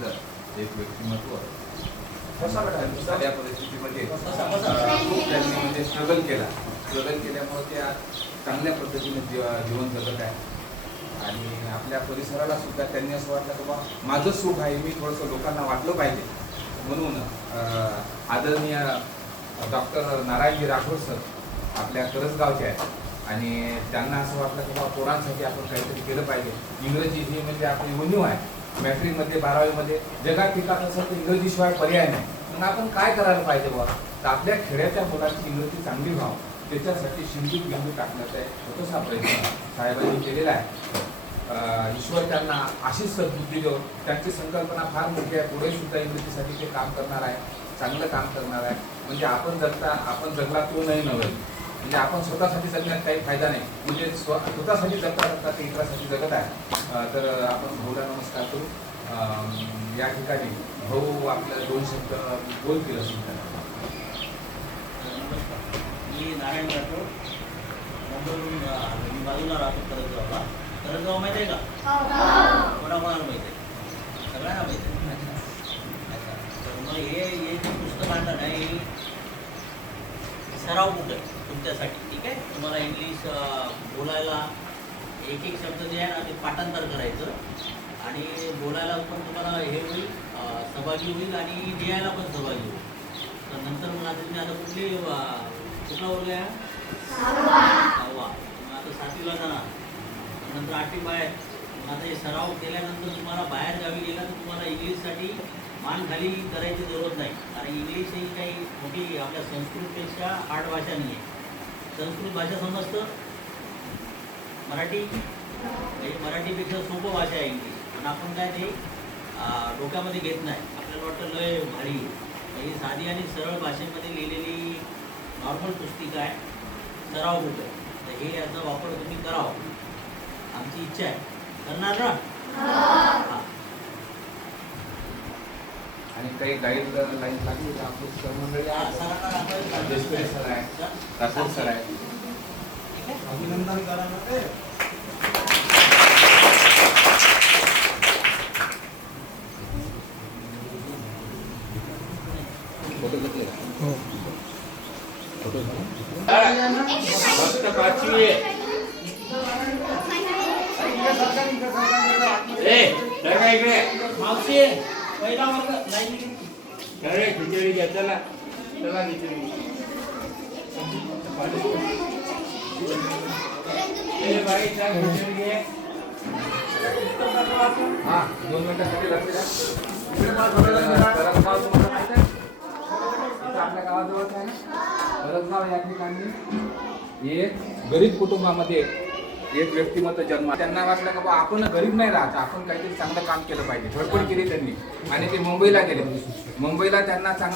असलं एक व्यक्तिमत्व साध्या परिस्थितीमध्ये खूप त्यांनी म्हणजे स्ट्रगल केल्यामुळे ते आज चांगल्या पद्धतीने जीवन जगत आहे. आणि आपल्या परिसराला सुद्धा त्यांनी असं वाटलं की बाबा माझं सुख आहे, मी थोडंसं लोकांना वाटलं पाहिजे म्हणून आदरणीय डॉक्टर नारायणजी राठोड सर आपल्या करसगावचे आहेत आणि त्यांना असं वाटलं की बाबा पोरांसाठी आपण काहीतरी केलं पाहिजे. इंग्रजी ही म्हणजे आपली उणीव आहे. मॅट्रिकमध्ये 12वीमध्ये जगात ठिकाण असेल तर इंग्रजीशिवाय पर्याय नाही. मग आपण काय करायला पाहिजे बाबा, तर आपल्या खेड्याच्या मुलांची इंग्रजी चांगली व्हावं त्याच्यासाठी शिंदीत बिंदू टाकण्याचा एक छोटासा प्रयत्न साहेबांनी केलेला आहे. ईश्वर त्यांना अशीच सद्बुद्धी देऊन त्यांची संकल्पना फार मोठी आहे. पुढे सुद्धा इंग्रजीसाठी ते काम करणार आहे, चांगलं काम करणार आहे. म्हणजे आपण जगला तो नाही नव्हे, म्हणजे आपण स्वतःसाठी जगण्यात काही फायदा नाही, म्हणजे स्वतःसाठी जगता ते इतरांसाठी जगत आहे. तर आपण भाऊला नमस्कार करू. या ठिकाणी भाऊ आपल्या 2 शब्द बोलतील असं त्यांना. मी नारायण राठोड, मुंबईहून बाजूला राहतो करसगावला. करसगाव माहिती आहे का? कोणाकोणाला माहिती आहे? सगळ्यांना माहिती आहे. तर मग हे जे पुस्तक आणलं नाही, सराव बुक आहे तुमच्यासाठी. ठीक आहे, तुम्हाला इंग्लिश बोलायला एक शब्द जे आहे ना ते पाठांतर करायचं आणि बोलायला पण तुम्हाला हे होईल, सहभागी होईल आणि लिहायला पण सहभागी होईल. तर नंतर मग आता तुम्ही आता कुठला वर्ग आहे? 6वा. मग आता 7वीला जाणार, नंतर 8वी बाहेर. मग आता हे सराव केल्यानंतर तुम्हाला बाहेर गावी गेला तर तुम्हाला इंग्लिशसाठी मान खाली करायची जरूरत नाही. कारण इंग्लिश ही काही मोठी आपल्या संस्कृतपेक्षा हार्ड भाषा नाही आहे. संस्कृत भाषा समजतं, मराठी म्हणजे मराठीपेक्षा सोपं भाषा आहे इंग्लिश. पण आपण काय ते डोक्यामध्ये घेत नाही. आपल्याला वाटतं लय भारी. ही साधी आणि सरळ भाषेमध्ये लिहिलेली नॉर्मल पुस्तिका आहे, सराव बुक आहे. तर हे याचा वापर तुम्ही करावा, आमची इच्छा आहे. करणार ना? हां. आणि काही गाईडलाईन लागली तर आपली सर मंडळी देशपांडे सर आहे, राठोड सर आहे. अभिनंदन करा ना ते. फोटो घेतले का? फोटो फक्त 5वी इकडे मावशी पहिला वर्ग लाईन अरे खिचडी घ्या. चला चला खिचडी. बाई चल खिचडी घे. हां 2 मिनिटासाठी लक्ष द्या. करसगाव तुम्हाला माहिती आहे? आपल्या गावाजवळच आहे ना करसगाव. या ठिकाणी एक गरीब कुटुंबामध्ये एक व्यक्तिमत्व जन्म. त्यांना वाटलं का बा आपण गरीब नाही राहत, आपण काहीतरी चांगलं काम केलं पाहिजे. धडपड केली त्यांनी आणि ते मुंबईला गेले. मुंबईला त्यांना चांगलं